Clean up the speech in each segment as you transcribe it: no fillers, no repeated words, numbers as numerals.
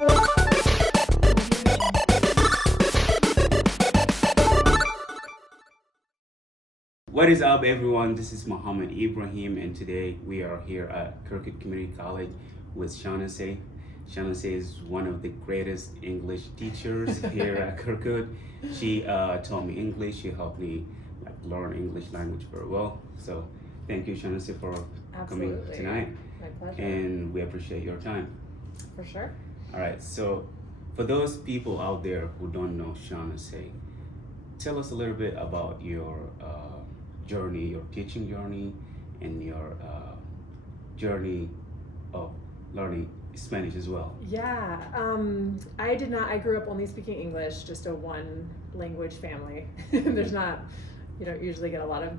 What is up, everyone? This is Muhammad Ibrahim, and today we are here at Kirkwood Community College with Shánysí. Shánysí is one of the greatest English teachers here at Kirkwood. She taught me English. She helped me learn English language very well. So thank you, Shánysí, for coming tonight. My pleasure. And we appreciate your time. For sure. All right. So for those people out there who don't know Shánysí, tell us a little bit about your journey, your teaching journey, and your journey of learning Spanish as well. Yeah, I grew up only speaking English, just a one language family. There's not, you don't usually get a lot of,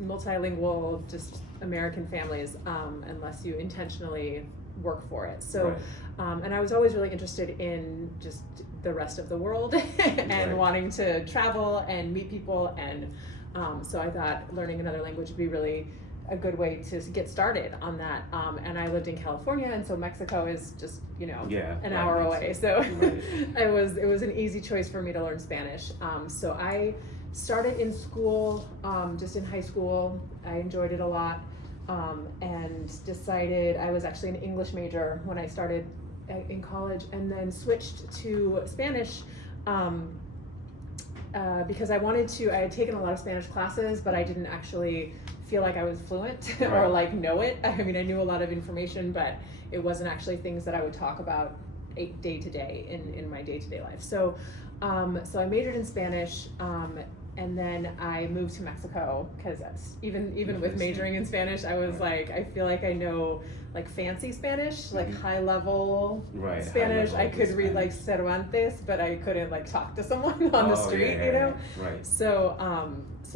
multilingual, just American families, unless you intentionally work for it. So, right. And I was always really interested in just the rest of the world and right. wanting to travel and meet people. And so I thought learning another language would be really a good way to get started on that. And I lived in California, and so Mexico is just, an hour away. So right. it was an easy choice for me to learn Spanish. So I started in school, just in high school. I enjoyed it a lot, and decided I was actually an English major when I started in college, and then switched to Spanish because I had taken a lot of Spanish classes, but I didn't actually feel like I was fluent or know it. I mean, I knew a lot of information, but it wasn't actually things that I would talk about day to day in my day-to-day life. So I majored in Spanish, and then I moved to Mexico because even with majoring in Spanish, I was I feel like I know fancy Spanish, high level Spanish. I could read Cervantes, but I couldn't talk to someone on the street, Right. So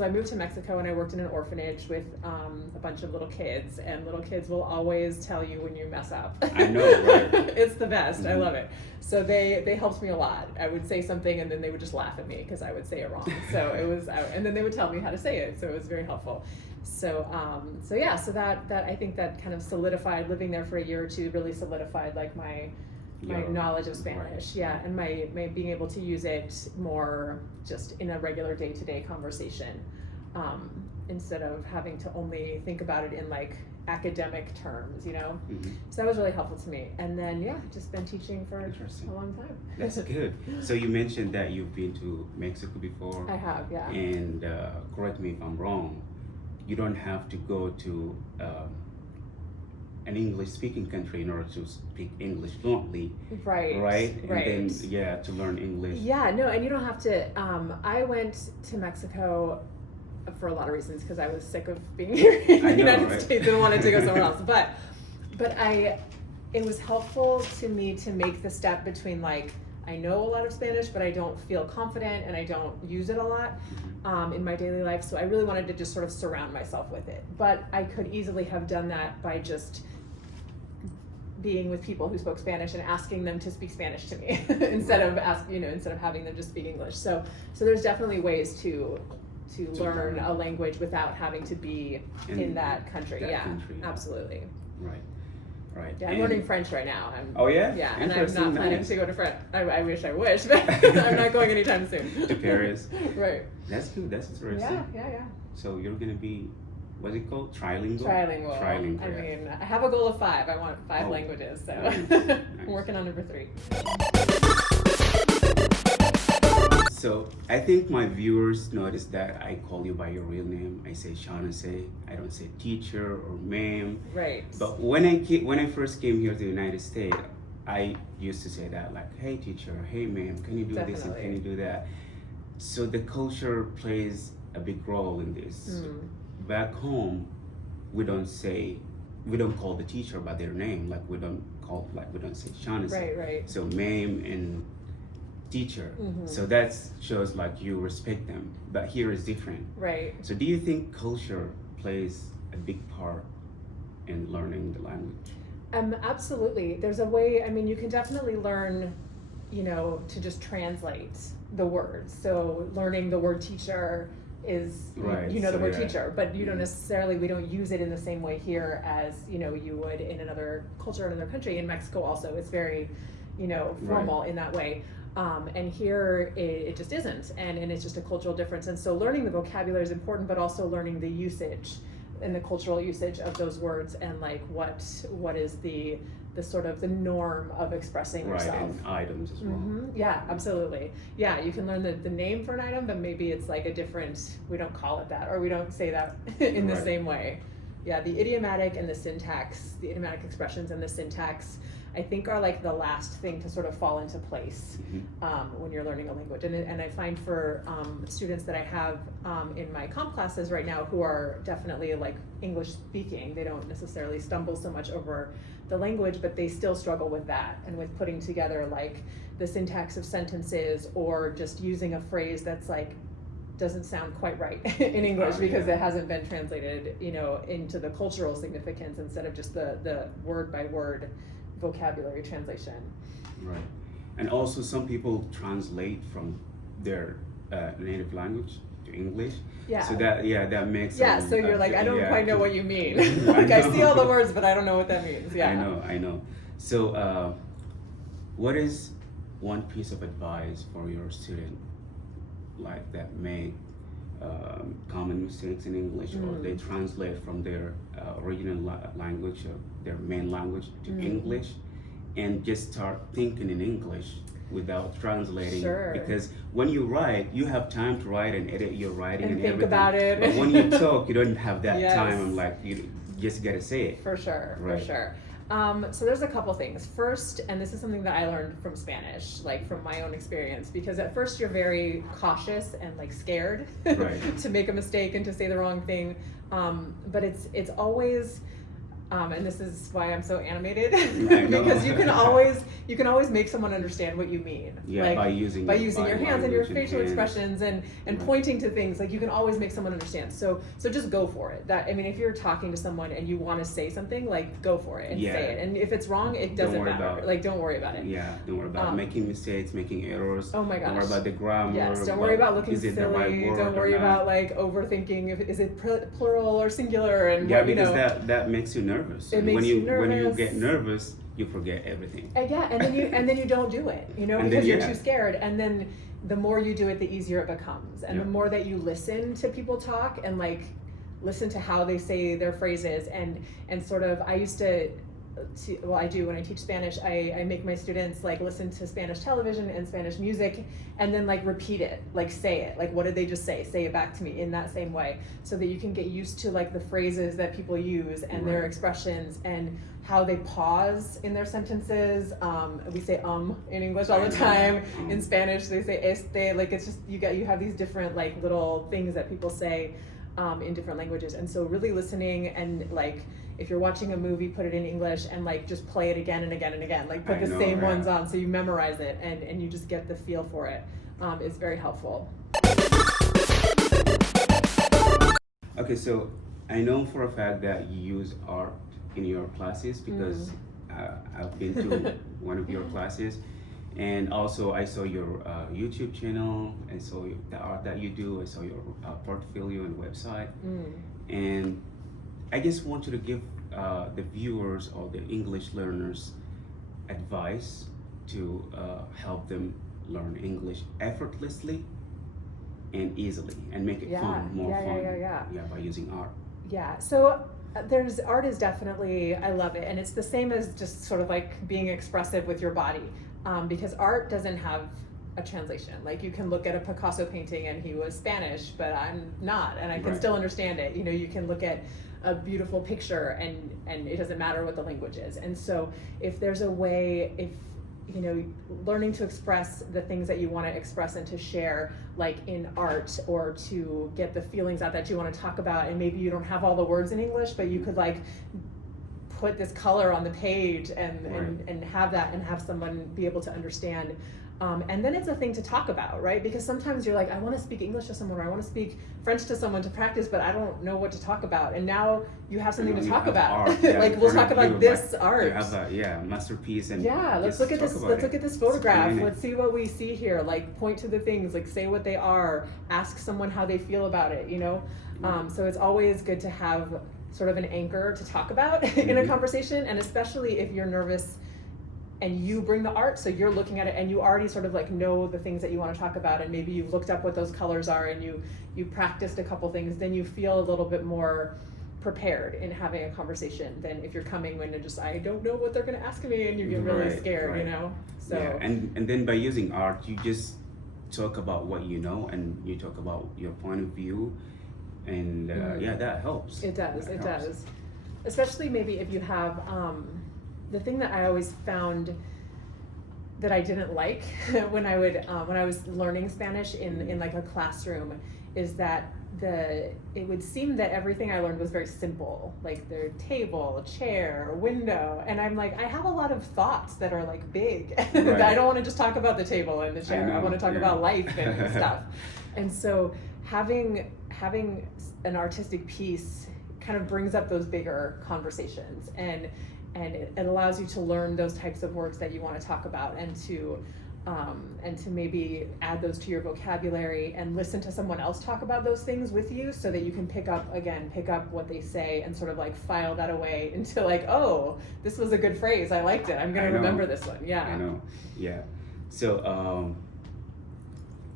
I moved to Mexico, and I worked in an orphanage with a bunch of little kids, and little kids will always tell you when you mess up. I know, right? It's the best. Mm-hmm. I love it. So they helped me a lot. I would say something, and then they would just laugh at me because I would say it wrong. So it was, and then they would tell me how to say it. So it was very helpful. So that I think that kind of solidified, living there for a year or two really solidified my knowledge of Spanish, and my being able to use it more just in a regular day-to-day conversation, instead of having to only think about it in academic terms, Mm-hmm. So that was really helpful to me. And then just been teaching for a long time. That's good. So you mentioned that you've been to Mexico before. I have, yeah. And correct me if I'm wrong, you don't have to go to an English-speaking country in order to speak English fluently, right? And then, to learn English. Yeah, no, and you don't have to. I went to Mexico for a lot of reasons because I was sick of being here in the United States and wanted to go somewhere else. But it was helpful to me to make the step between I know a lot of Spanish, but I don't feel confident and I don't use it a lot in my daily life. So I really wanted to just sort of surround myself with it. But I could easily have done that by just being with people who spoke Spanish and asking them to speak Spanish to me instead of having them just speak English. So there's definitely ways to learn a language without having to be in that country. Absolutely. Right. Yeah, I'm learning French right now. Yeah, and I'm not planning to go to France. I wish, but I'm not going anytime soon. To Paris. Right. That's good. That's interesting. Yeah. So you're gonna be, what's it called? Trilingual. I mean, I have a goal of 5. I want 5 languages, so nice. I'm working on number 3. So I think my viewers notice that I call you by your real name. I say Shánysí. I don't say teacher or ma'am. Right. But when I first came here to the United States, I used to say that hey teacher, hey ma'am, can you do this and can you do that? So the culture plays a big role in this. Back home, we don't call the teacher by their name. We don't say Shánysí. Right. So ma'am and teacher. So that shows you respect them. But here is different. Right. So do you think culture plays a big part in learning the language? Absolutely. There's a way, you can definitely learn, to just translate the words. So learning the word teacher is, the word teacher, but you don't necessarily, we don't use it in the same way here as, you would in another culture, in another country. In Mexico also, it's very, formal in that way. And here it just isn't, and it's just a cultural difference. And so learning the vocabulary is important, but also learning the usage and the cultural usage of those words, and like what is the sort of the norm of expressing yourself. Right, and items as well. Mm-hmm. Yeah, absolutely. Yeah, you can learn the name for an item, but maybe it's like a different, we don't call it that, or we don't say that in the same way. Yeah, the idiomatic and the syntax, the idiomatic expressions and the syntax, I think are like the last thing to sort of fall into place when you're learning a language. And I find for students that I have in my comp classes right now who are definitely like English speaking, they don't necessarily stumble so much over the language, but they still struggle with that and with putting together like the syntax of sentences, or just using a phrase that's like doesn't sound quite right in English because it hasn't been translated, into the cultural significance instead of just the word by word vocabulary translation. Right. And also some people translate from their native language to English. Yeah. So that makes so you're like, I don't quite know what you mean. Like I see all the words, but I don't know what that means. Yeah. I know. So what is one piece of advice for your student like that make common mistakes in English, or they translate from their original language or their main language to English, and just start thinking in English without translating? Because when you write, you have time to write and edit your writing and think everything. about it. But when you talk, you don't have that time. I'm like, you just gotta say it. For sure. Right. So there's a couple things. First, and this is something that I learned from Spanish, like from my own experience, because at first you're very cautious and like scared to make a mistake and to say the wrong thing. But it's always, and this is why I'm so animated, because you can always make someone understand what you mean. Yeah, like, by using your hands and your facial hands. expressions and pointing to things, like you can always make someone understand. So just go for it. If you're talking to someone and you want to say something, like go for it and say it. And if it's wrong, it doesn't matter. Don't worry about it. Yeah, don't worry about making mistakes, making errors. Oh my gosh. Don't worry about the grammar. Yes, don't worry about looking silly. Don't worry about like overthinking. Is it plural or singular? And because that makes you nervous. It makes you nervous. When you get nervous, you forget everything. And then you don't do it, because you're too scared. And then the more you do it, the easier it becomes. And the more that you listen to people talk and like listen to how they say their phrases and sort of, I used to I do when I teach Spanish, I make my students like listen to Spanish television and Spanish music and then like repeat it, like say it, like what did they just say it back to me in that same way, so that you can get used to like the phrases that people use and their expressions and how they pause in their sentences. We say in English all the time. In Spanish they say este, like it's just you have these different like little things that people say in different languages. And so really listening, and like if you're watching a movie, put it in English and like just play it again and again and again, like put the same ones on so you memorize it and you just get the feel for it. It's very helpful. Okay, so I know for a fact that you use art in your classes because I've been to one of your classes, and also I saw your YouTube channel, I saw the art that you do, I saw your portfolio and website, and I just want you to give the viewers or the English learners advice to help them learn English effortlessly and easily, and make it fun, more fun. Yeah, by using art. Yeah, so art is definitely, I love it, and it's the same as just sort of like being expressive with your body, because art doesn't have a translation. Like you can look at a Picasso painting and he was Spanish, but I'm not, and I can still understand it. You can look at a beautiful picture and it doesn't matter what the language is. And so if there's a way, learning to express the things that you want to express and to share, like in art, or to get the feelings out that you want to talk about, and maybe you don't have all the words in English, but you could like put this color on the page and have that, and have someone be able to understand. And then it's a thing to talk about, right? Because sometimes you're like, I want to speak English to someone, or I want to speak French to someone to practice, but I don't know what to talk about. And now you have something to talk about. Art, like we'll talk about this art. You have a masterpiece, and let's look at this. Let's look at this photograph. Let's see what we see here. Like point to the things. Like say what they are. Ask someone how they feel about it. So it's always good to have sort of an anchor to talk about in a conversation, and especially if you're nervous you bring the art, so you're looking at it and you already sort of like know the things that you want to talk about, and maybe you've looked up what those colors are and you practiced a couple things, then you feel a little bit more prepared in having a conversation than if you're coming when you're just, I don't know what they're going to ask me, and you get really scared, you know? So yeah, and then by using art, you just talk about what you know, and you talk about your point of view, and yeah, that helps. It does, it does. Especially maybe if you have, the thing that I always found that I didn't like when I was learning Spanish in like a classroom is that it would seem that everything I learned was very simple, like their table, chair, window, and I'm like, I have a lot of thoughts that are like big. Right. I don't want to just talk about the table and the chair. I want to talk about life and stuff. And so having an artistic piece kind of brings up those bigger conversations, and it allows you to learn those types of words that you want to talk about, and to maybe add those to your vocabulary and listen to someone else talk about those things with you, so that you can pick up what they say and sort of like file that away into like, oh, this was a good phrase, I liked it, I'm going to remember this one. Yeah, I know. Yeah. So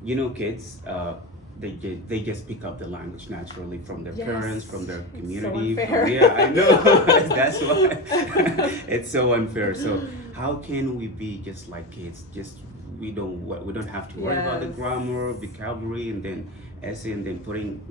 you know, kids, they just pick up the language naturally from their parents, from their community. It's so unfair. Yeah, I know. That's why it's so unfair. So how can we be just like kids? Just we don't have to worry about the grammar, vocabulary, and then essay, and then putting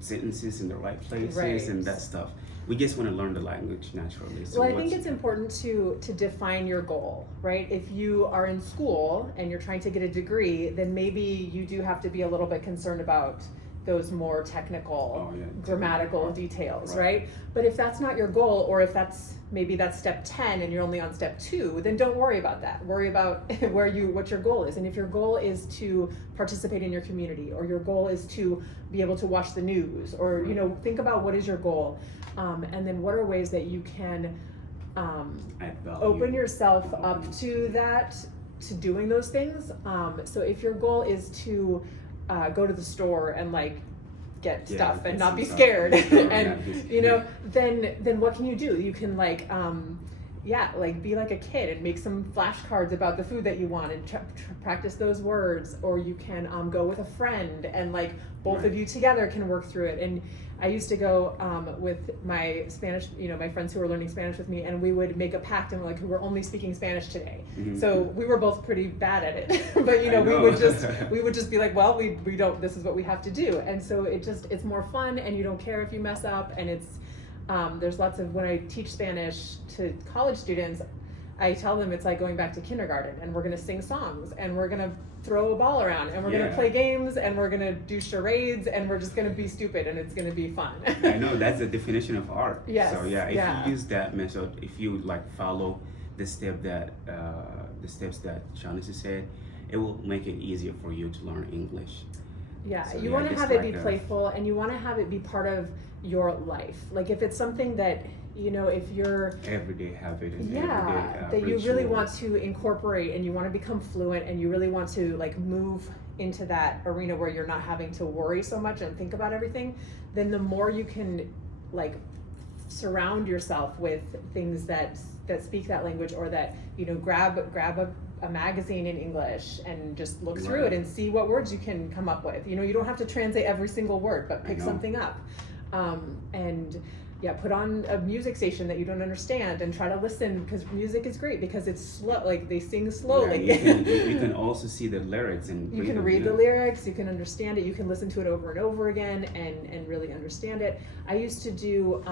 sentences in the right places and that stuff. We just want to learn the language naturally. So well, I think it's important to define your goal, right? If you are in school and you're trying to get a degree, then maybe you do have to be a little bit concerned about those more technical, grammatical details, right? But if that's not your goal, or if maybe that's step 10 and you're only on step 2, then don't worry about that. Worry about what your goal is. And if your goal is to participate in your community, or your goal is to be able to watch the news, or think about what is your goal, and then what are ways that you can open yourself up to doing those things. So if your goal is to go to the store and like get stuff and not be scared, and then what can you do? You can like be like a kid and make some flashcards about the food that you want, and practice those words. Or you can go with a friend, and like both of you together can work through it. And I used to go with my Spanish, my friends who were learning Spanish with me, and we would make a pact, and we're only speaking Spanish today. Mm-hmm. So we were both pretty bad at it, but we would just be like, well, we don't. This is what we have to do, and so it's more fun, and you don't care if you mess up, and it's there's lots of, when I teach Spanish to college students, I tell them it's like going back to kindergarten, and we're going to sing songs, and we're going to throw a ball around, and we're going to play games, and we're going to do charades, and we're just going to be stupid, and it's going to be fun. I know, that's the definition of art. Yes. So if you use that method, if you like follow the steps that Shánysí said, it will make it easier for you to learn English. Yeah, so, you want to have it be playful, and you want to have it be part of your life. Like if it's something that, if you're everyday habit and that you really want to incorporate, and you want to become fluent, and you really want to like move into that arena where you're not having to worry so much and think about everything, then the more you can like surround yourself with things that speak that language, or that grab a magazine in English and just look through it and see what words you can come up with. You don't have to translate every single word, but pick something up, and put on a music station that you don't understand and try to listen, because music is great because it's slow, like they sing slowly. You can also see the lyrics, and you can read the lyrics, you can understand it, you can listen to it over and over again and really understand it. I used to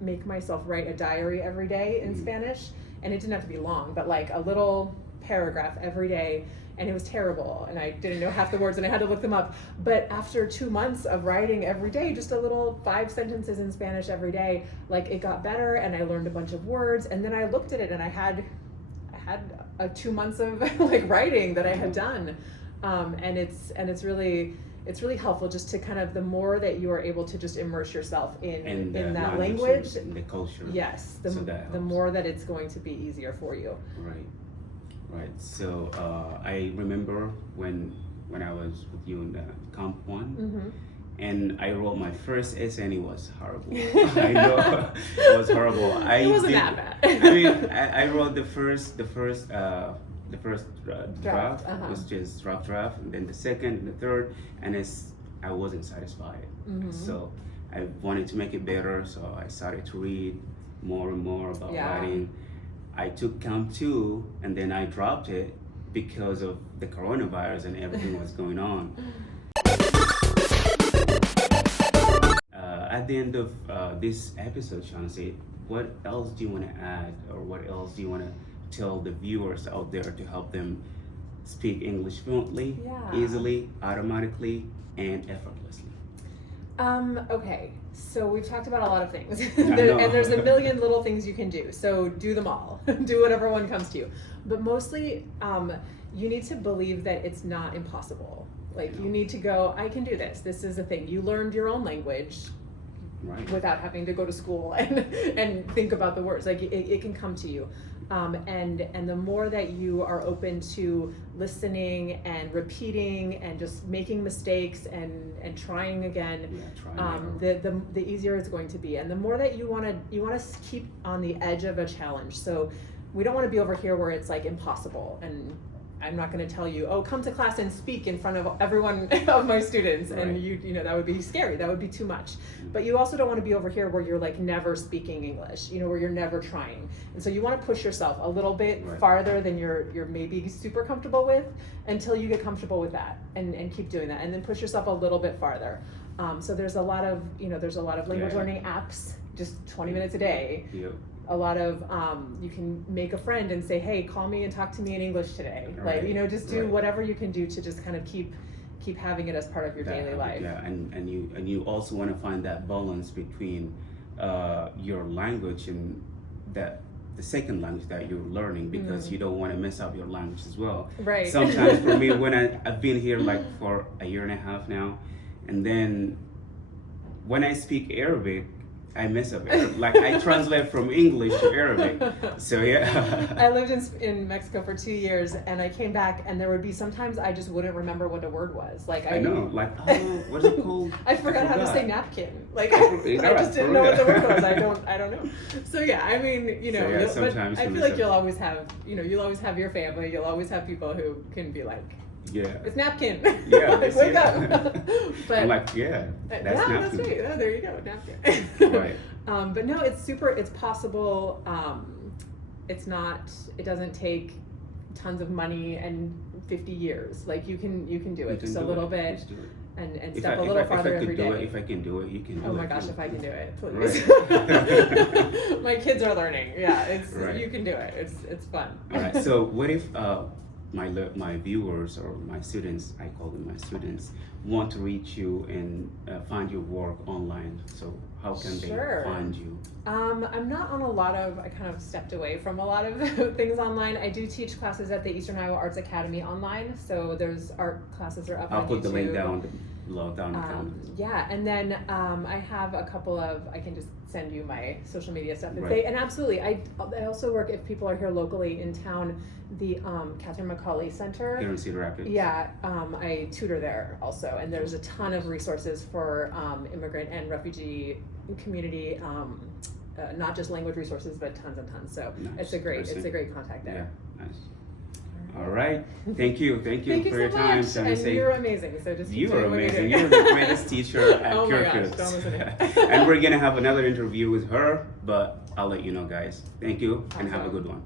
make myself write a diary every day in Spanish, and it didn't have to be long, but like a little paragraph every day, and it was terrible, and I didn't know half the words, and I had to look them up. But after 2 months of writing every day, just a little 5 sentences in Spanish every day, like it got better, and I learned a bunch of words, and then I looked at it, and I had 2 months of like writing that I had done, and it's really helpful just to kind of, the more that you are able to just immerse yourself in that language, in the culture. Yes, the more that it's going to be easier for you. Right. So I remember when I was with you in Camp 1, and I wrote my first essay, and it was horrible. I know it was horrible. It wasn't that bad. I mean, I wrote the first draft, which is rough draft, and then the second and the third, and I wasn't satisfied. So I wanted to make it better, so I started to read more and more about writing. I took Count 2, and then I dropped it because of the coronavirus and everything was going on. At the end of this episode, Shánsi, what else do you want to add, or what else do you want to tell the viewers out there to help them speak English fluently, easily, automatically, and effortlessly? Okay, so we've talked about a lot of things, and there's a million little things you can do, so do them all. Do whatever one comes to you. But mostly, you need to believe that it's not impossible. Like, you need to go, I can do this. This is a thing. You learned your own language without having to go to school and think about the words. Like, it can come to you. And the more that you are open to listening and repeating and just making mistakes and trying again, the easier it's going to be. And the more that you want to keep on the edge of a challenge. So we don't want to be over here where it's like impossible, and I'm not going to tell you, oh, come to class and speak in front of everyone of my students, and you know that would be scary. That would be too much. But you also don't want to be over here where you're like never speaking English, where you're never trying. And so you want to push yourself a little bit farther than you're maybe super comfortable with, until you get comfortable with that, and keep doing that, and then push yourself a little bit farther. So there's a lot of language learning apps, just 20 minutes a day. A lot of you can make a friend and say, hey, call me and talk to me in English today. Just do whatever you can do to just kind of keep having it as part of your daily life. And you also want to find that balance between your language and the second language that you're learning, because you don't want to mess up your language as well. Sometimes for me, when I've been here like for a year and a half now, and then when I speak Arabic, I mess up Arabic. Like, I translate from English to Arabic. So I lived in Mexico for 2 years, and I came back, and there would be sometimes I just wouldn't remember what a word was. Like I know, like, oh, what's it called? I forgot how to say napkin. Like I just didn't know what the word was. I don't know. So I mean, but I feel like you'll always have your family. You'll always have people who can be like, it's napkin. Like, wake up. But I'm like, that's napkin. That's right. Oh, there you go, napkin. But no, it's possible. It doesn't take tons of money and 50 years. Like, you can do it just a little bit, and step a little farther every day. If I can do it, you can do it. Oh my gosh, if I can do it, please. My kids are learning. You can do it. It's fun. All right. So what if my viewers, or my students, I call them my students, want to reach you and find your work online? So how can they find you? I'm not on I kind of stepped away from a lot of things online. I do teach classes at the Eastern Iowa Arts Academy online, so there's art classes are up on YouTube. I'll put the link down below down the comments. And then I have a couple of, I can just send you my social media stuff. And absolutely, I also work, if people are here locally in town, the Catherine McCauley Center. Here in Cedar Rapids. I tutor there also, and there's a ton of resources for immigrant and refugee community, not just language resources, but tons and tons. So it's a great contact there. Yeah, nice. All right. Thank you for your time, Shánisi. And you're amazing. So just keep doing what you're doing. You're the greatest teacher at Oh my Kirkwood. gosh, don't listen to it. And we're gonna have another interview with her, but I'll let you know, guys. Thank you, and have a good one.